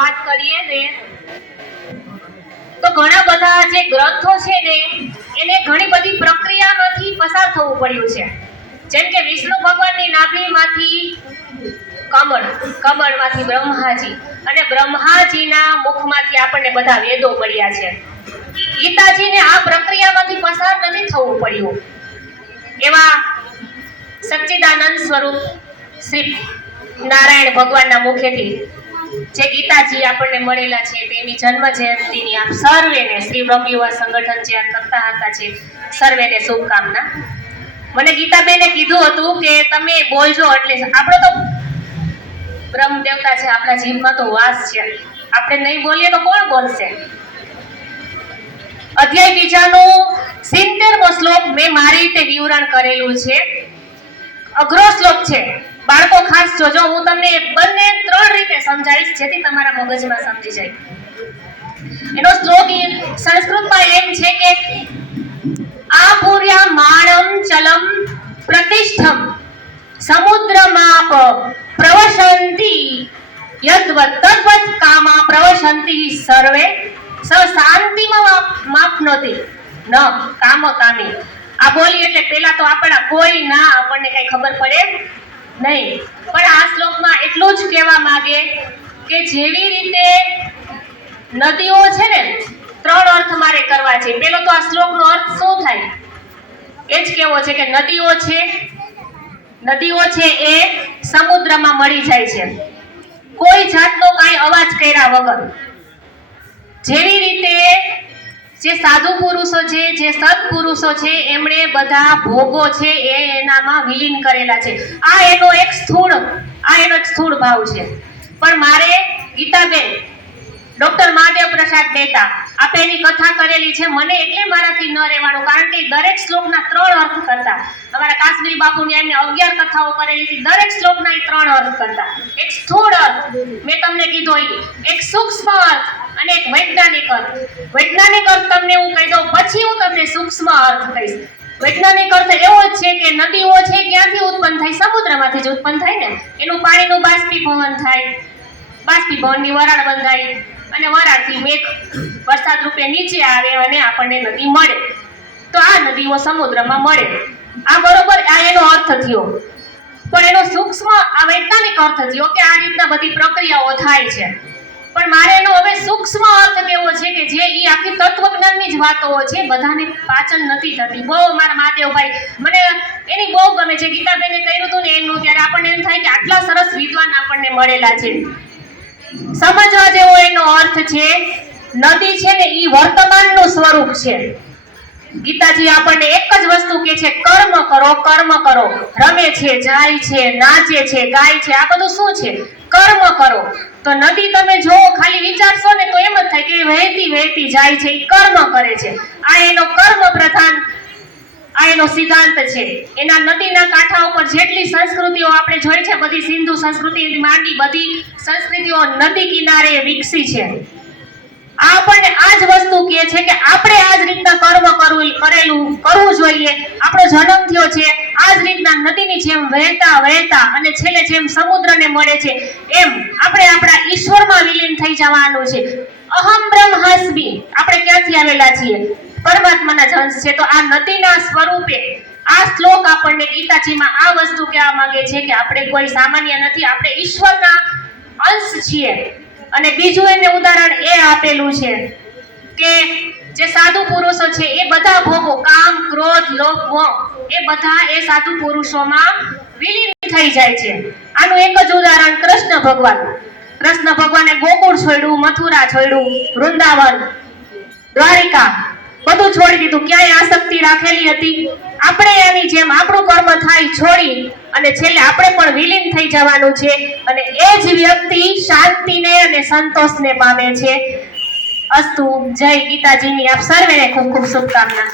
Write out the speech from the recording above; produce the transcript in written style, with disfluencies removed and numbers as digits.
વાત કરીએ ને તો ઘણા બધા જે ગ્રંથો છે ને એને ઘણી બધી પ્રક્રિયામાંથી પસાર થવું પડ્યું છે. જેમ કે વિષ્ણુ ભગવાનની નાભીમાંથી કમળમાંથી બ્રહ્માજી અને બ્રહ્માજીના મુખમાંથી આપણને બધા વેદો મળ્યા છે. ગીતાજીને આ પ્રક્રિયામાંથી પસાર નથી થવું પડ્યું. એવા સચ્ચિદાનંદ સ્વરૂપ શ્રી નારાયણ ભગવાનના મુખેથી જે ગીતાજી આપણને મળેલા છે તેની જન્મ જયંતિની આપ સર્વેને શ્રી બ્રહ્મ યુવા સંગઠન જે કરતા હતા છે સર્વેને શુભકામના. મને ગીતાબેને કીધું હતું કે તમે બોલજો એટલે આપણો તો બ્રહ્મ દેવતા છે, આપણા જીભમાં તો વાસ છે, આપણે નહીં બોલીએ તો કોણ બોલશે. અધ્યાય બીજાનો 70મો શ્લોક મેં મારી રીતે વિવરણ કરેલું છે. અઘરો શ્લોક છે, બાળકો ખાસ જોજો. હું તમને બંને 3 રીતે સમજાવીશ જેથી તમારા મગજમાં સમજી જાય. એનો શ્લોક સંસ્કૃતમાં એમ છે કે આપુર્યા માણમ ચલમ પ્રતિષ્ઠમ સમુદ્રમાપ પ્રવશંતિ યદ્વત તદ્વત કામા પ્રવશંતિ સર્વે શાંતિમાપ્નોતિ ન કામ કામી. આ બોલી એટલે પેલા તો આપણને કઈ ખબર પડે નહીં, પણ આ શ્લોકમાં એટલું જ કહેવા માંગે કે જેવી રીતે નદીઓ છે ને 3 અર્થ મારે કરવા છે. પેલો તો આ શ્લોકનો અર્થ શું થાય એ જ કેવો છે કે નદીઓ છે એ સમુદ્રમાં મળી જાય છે કોઈ જાતનો કાંઈ અવાજ કર્યા વગર. જેવી રીતે જે સાધુ પુરુષો છે, જે સત્પુરુષો છે, એમણે બધા ભોગો છે એ એનામાં વિલીન કરેલા છે. આ એનો એક સ્થૂળ ભાવ છે. પણ મારે ગીતાબેન ડોક્ટર મહાદેવ પ્રસાદ મહેતા આપે એની કથા કરેલી છે. મને એટલે મારાથી ન રહેવાનું, કારણ કે દરેક શ્લોકના 3 અર્થ કરતા. અમારા કાશ્મીરી બાપુની એમને 11 કથાઓ કરેલી હતી. દરેક શ્લોકના 3 અર્થ કરતા. એક સ્થૂળ અર્થ મેં તમને કીધો, એક સૂક્ષ્મ અર્થ અને એક વૈજ્ઞાનિક અર્થ. વૈજ્ઞાનિક અર્થ તમને હું કહી દઉં, પછી હું તમને સૂક્ષ્મ અર્થ કહીશ. વૈજ્ઞાનિક અર્થ એવો જ છે કે નદીઓ છે ક્યાંથી ઉત્પન્ન થાય? સમુદ્રમાંથી જ ઉત્પન્ન થાય ને. એનું પાણીનું બાષ્પીભવન થાય, બાષ્પીભવનની વરાળ બંધાય અને વરાળથી મેઘ વરસાદ રૂપે નીચે આવે અને આપણને નદી મળે. તો આ નદીઓ સમુદ્રમાં મળે. આ બરોબર, આ એનો અર્થ થયો. પણ એનો સૂક્ષ્મ આ વૈજ્ઞાનિક અર્થ થયો કે આ રીતના બધી પ્રક્રિયાઓ થાય છે. પણ મારે એનો હવે સૂક્ષ્મ અર્થ કેવો છે કે જે ઈ આખી તત્વજ્ઞાનની જ વાતો છે, બધાને પાચન નથી થતી. બહુ મારા મહાદેવભાઈ મને એની બહુ ગમે છે. ગીતાબેને કર્યું હતું ને એનું, ત્યારે આપણને એમ થાય કે આટલા સરસ વિદ્વાન આપણને મળેલા છે. સમજવા જેવો એનો અર્થ છે. નદી છે ને ઈ વર્તમાનનું સ્વરૂપ છે. ગીતાજી આપણને એક જ વસ્તુ કહે છે, કર્મ કરો, કર્મ કરો. રમે છે, જાય છે, નાચે છે, ગાય છે, આ બધું શું છે? કર્મ કરો. તો નદી તમે જો ખાલી વિચારશો ને તો એમ જ થાય કે વહેતી જાય છે, એ કર્મ કરે છે. આ એનો કર્મ પ્રધાન આ એનો સિદ્ધાંત છે. એના નદીના કાંઠા ઉપર જેટલી સંસ્કૃતિઓ આપણે જોઈ છે, બધી સિંધુ સંસ્કૃતિથી માંડી બધી સંસ્કૃતિઓ નદી કિનારે વિકસી છે. આપણને આ જ વસ્તુ કહે છે કે આપણે આ જ રીતના કર્મ કરવું જોઈએ. આપણો જન્મ થયો છે આ જ રીતના નદીની જેમ વહેતા અને છેલ્લે જેમ સમુદ્રને મળે છે એમ આપણે આપણા ઈશ્વરમાં વિલીન થઈ જવાનું છે. અહમ બ્રહ્માસ્મિ. આપણે ક્યાંથી આવેલા છીએ? પરમાત્માના જ અંશ છે. તો આ નદીના સ્વરૂપે આ શ્લોક આપણને ગીતાજીમાં આ વસ્તુ કહેવા માંગે છે કે આપણે કોઈ સામાન્ય નથી, આપણે ઈશ્વરના અંશ છીએ. અને બીજું એને ઉદાહરણ એ આપેલું છે કે જે સાધુ પુરુષો છે એ બધા ભોગો, કામ, ક્રોધ, લોભ, મોહ, એ બધા એ સાધુ પુરુષોમાં વિલીન થઈ જાય છે. આનું એક જ ઉદાહરણ કૃષ્ણ ભગવાને ગોકુળ છોડ્યું, મથુરા છોડ્યું, વૃંદાવન, દ્વારિકા બધું છોડી દીધું. ક્યાંય આસક્તિ રાખેલી હતી? આપણે એની જેમ આપણું કર્મ થાય છોડી અને છેલ્લે આપણે પણ વિલીન થઈ જવાનું છે. અને એ જ વ્યક્તિ શાંતિને અને સંતોષને પામે છે. અસ્તુ. જય ગીતાજીની આપ સર્વેને ખૂબ ખૂબ શુભકામના.